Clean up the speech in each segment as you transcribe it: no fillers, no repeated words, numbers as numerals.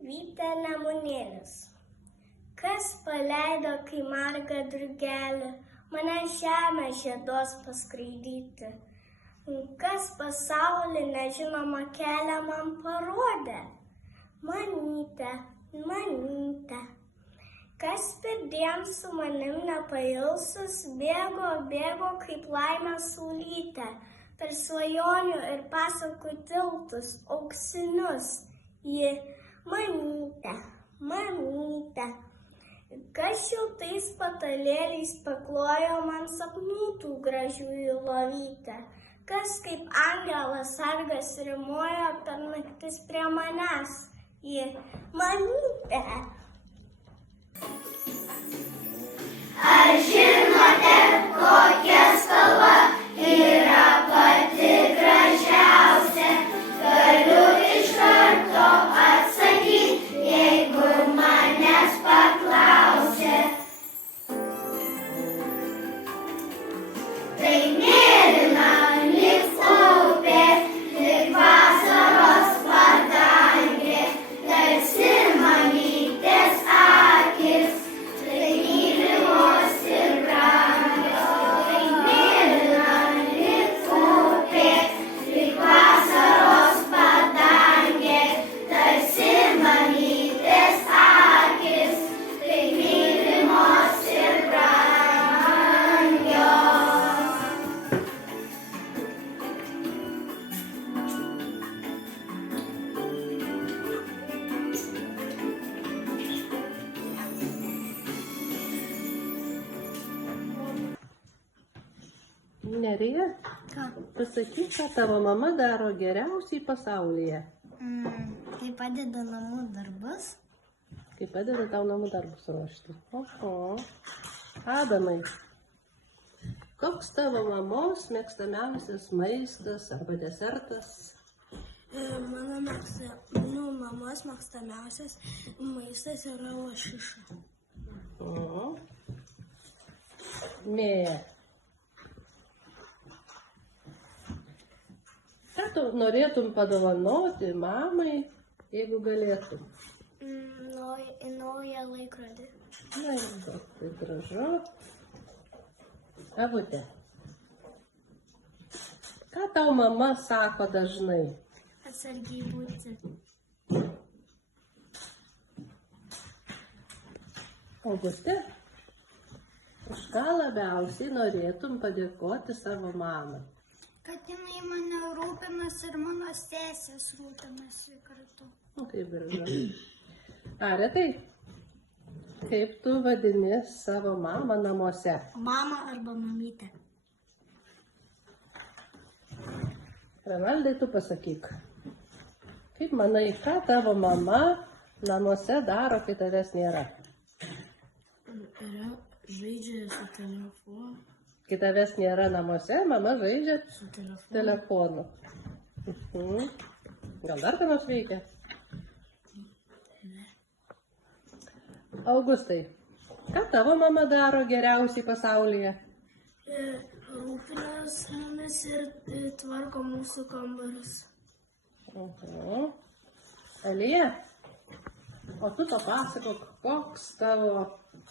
Vytė Nemunėlis. Kas paleido, kai margą drugelį, mane žemę žiedos paskraidyti? Kas pasaulį nežinomą kelią man parodė? Mamytė, mamytė. Kas perdien su manim nepailsus, bėgo kaip laimės saulytė, per svajonių ir pasakų tiltus, auksinius. Ji, mamytė, mamytė. Kas šiltais patalėliais paklojo man sapnų tų gražiųjų lovytę? Kas kaip angelas sargas rimuoja per naktis prie manęs? Ji, mamytė. Ar žinote, kokia spalva yra pati gražiausia? Galiu iš karto atsakyti, jeigu manęs paklausia. Tai mėlyna lyg upė, lyg vasaros padangė, tarsi mamytės akis. Nerija, Ką? pasakyk, ką tavo mama daro geriausiai pasaulyje. Tai padeda namų darbus. Kaip padeda tau namų darbus ruošti. Oho. Adamai, koks tavo mamos mėgstamiausias maistas arba desertas? Mano mamos mėgstamiausias maistas yra lašiša. Oho. Mėja. Ką tu norėtum padovanoti mamai, jeigu galėtum? Naują laikrodį. Na, tai gražu. Avutė, ką tau mama sako dažnai? Atsargiai būti. Augustė, už ką labiausiai norėtum padėkoti savo mamai? Kad jinai mane rūpinasi ir mano sesės rūpinasi kartu. Kaip gražu. Aretai, kaip tu vadini savo mamą namuose? Mama arba mamytė. Renaldai, tu pasakyk. Kaip manai, ką tavo mama namuose daro, kai tavęs nėra? Žaidžia su telefonu. Kai tavęs nėra namuose, mama žaidžia Su telefonu. telefonu. Gal dar ką nors veikia? Augustai, ką tavo mama daro geriausiai pasaulyje? Rūpinasi mumis ir tvarko mūsų kambarius. Elija, o tu papasakok, koks tavo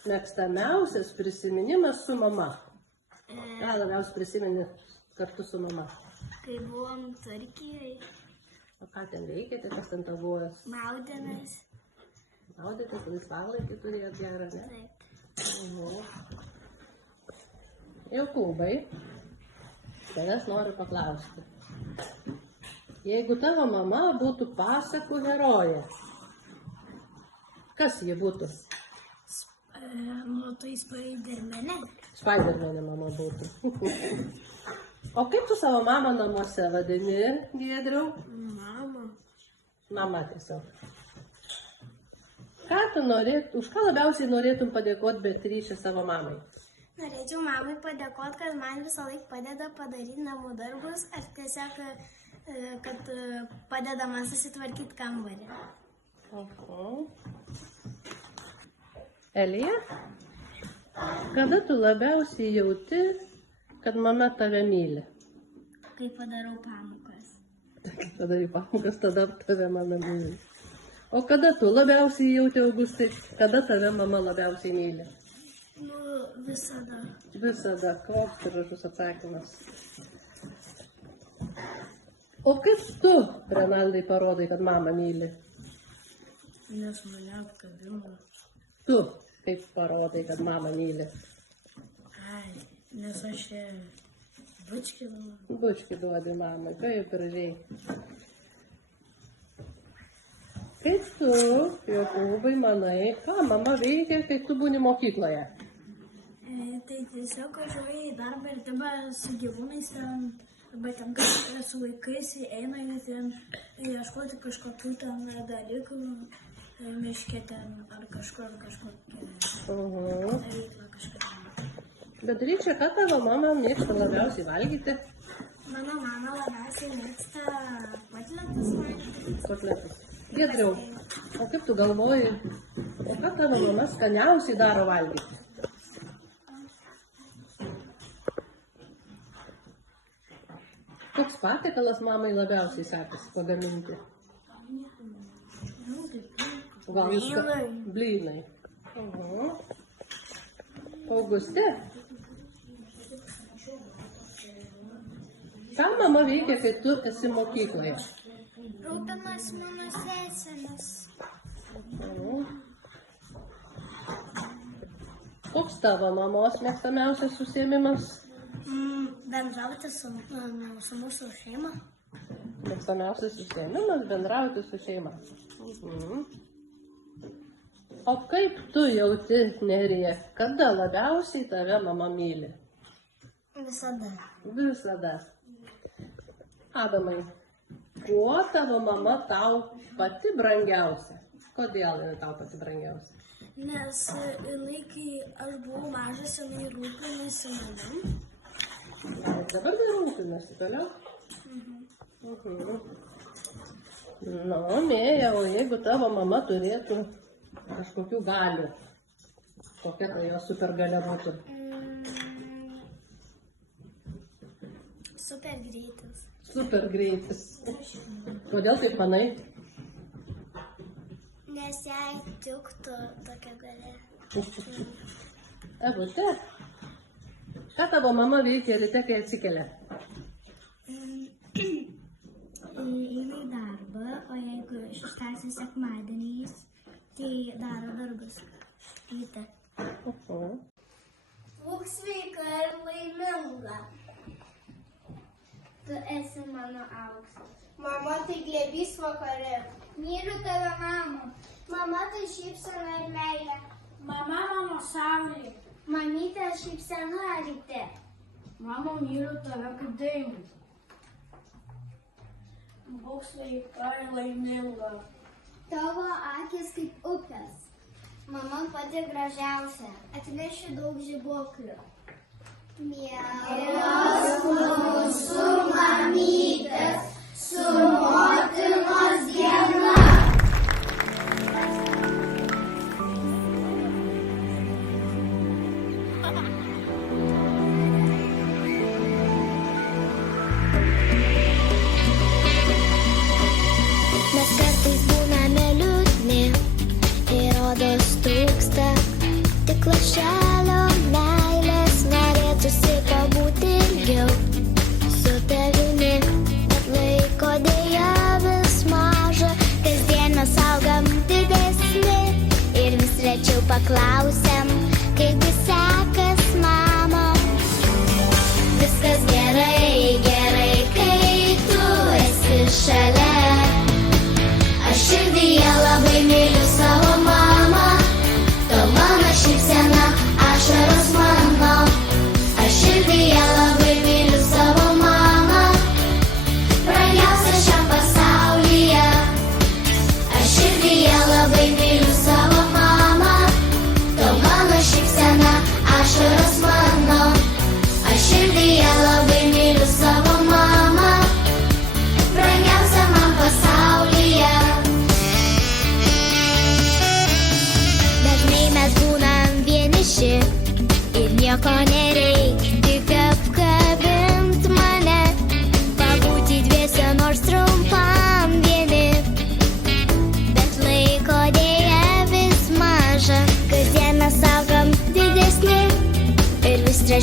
mėgstamiausias prisiminimas su mama? Ką labiausiai prisimeni kartu su mama? Kai buvom Turkijoje, O ką ten veikėte, kas ten tavo buvo? maudėmės. Maudėtės, laisvalaikį turėjot gerą, ne? Taip. Jokūbai, tavęs noriu paklausti. Jeigu tavo mama būtų pasakų herojė, kas ji būtų? Tai Spidermane. Spidermanė mama būtų. O kaip tu savo mamą namuose vadini, Giedriau? Mama. Mama tiesiog. Ką tu už ką labiausiai norėtum padėkoti Beatričė savo mamai? Norėčiau mamai padėkoti, kad man visą laiką padeda padaryti namų darbus, ar tiesiog, kad padeda man susitvarkyti kambarį. Elija, kada tu labiausiai jauti, kad mama tave myli? Kai padarau pamokas. Padarai pamokas, tada tave mama myli. O kada tu labiausiai jauti, Augustai? Kada tave mama labiausiai myli? Nu, visada. Visada. Koks gražus atsakymas. O kaip tu, Renaldai, parodai, kad mama myli? Nes mane apkabino. Tu kaip parodai, kad mama myli? Ai, nes aš ją bučkinau. Bučkį duodi mamai, kaip gražiai. Kaip tu, Jokūbai, manai, ką mama veikia, kai tu būni mokykloje? Tai tiesiog važiuoju į darbą ir dirba su gyvūnais ten, arba ten kažkaip su vaikais, eina į ten ieškoti kažkokių ten dalykų, miške ten, ar kažkur veiklą kažką. Bet Ryčia, ką tavo mama mėgsta labiausiai valgyti? Mano mama labiausiai mėgsta kotletus valgyti. Kotletus. Giedriau, o kaip tu galvoji, o ką tavo mama skaniausiai daro valgyti? Koks patiekalas mamai labiausiai sekasi pagaminti? Gal viską? Blynai. Auguste? Ką mama veikia, kai tu esi mokykloje? Rūpinas mano seselis. Koks tavo mamos mėgstamiausias užsiėmimas? Bendrauti su mūsų šeima. Mėgstamiausias užsiėmimas bendrauti su šeima. O kaip tu jauti, Nerija, kada labiausiai tave mama myli? Visada. Visada. Adamai, kuo tavo mama tau pati brangiausia? Kodėl jinai tau pati brangiausia? Nes kai aš buvau mažas, jinai rūpinasi manim. Dabar dar rūpinasi, toliau? Nu, Mėjau, jeigu tavo mama turėtų kažkokių galių, kokia tai jos supergalia būtų? Super greitas. Super greitis. Kodėl taip manai? Nes jai tiktų tokia galia. Evute, ką tavo mama veikia ryte, kai atsikelia? Eina į darbą, o jeigu šeštadieniais sekmadieniais, tai daro darbus ryte. Būk sveika ir laiminga. Tu esi mano auksas. Mama, tai glėbys vakare. Myliu tave, mama. Mama, tai šypsena ir meilė. Mama, mano saulė. Mamytė, šypsena ryte. Mama, myliu tave kaip daimas. Būk sveika ir laiminga. Tavo akis kaip upės. Mama pati gražiausia. Atneši daug žibuoklių. Mielos mūsų mamytės, su motinos diena. Mes kartais būname liūdni ir rodos trūksta tik lašelio meilės, norėtųsi pabūti ilgiau su tavimi, bet laiko dėja vis maža, kasdien mes augam didesni ir vis rečiau paklausiam, kaipgi sekas mama. Viskas gerai, gerai, kai tu esi šalia. Aš širdyje labai myliu savo mamą, to mano šypsena, aš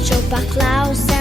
norėčiau paklausę,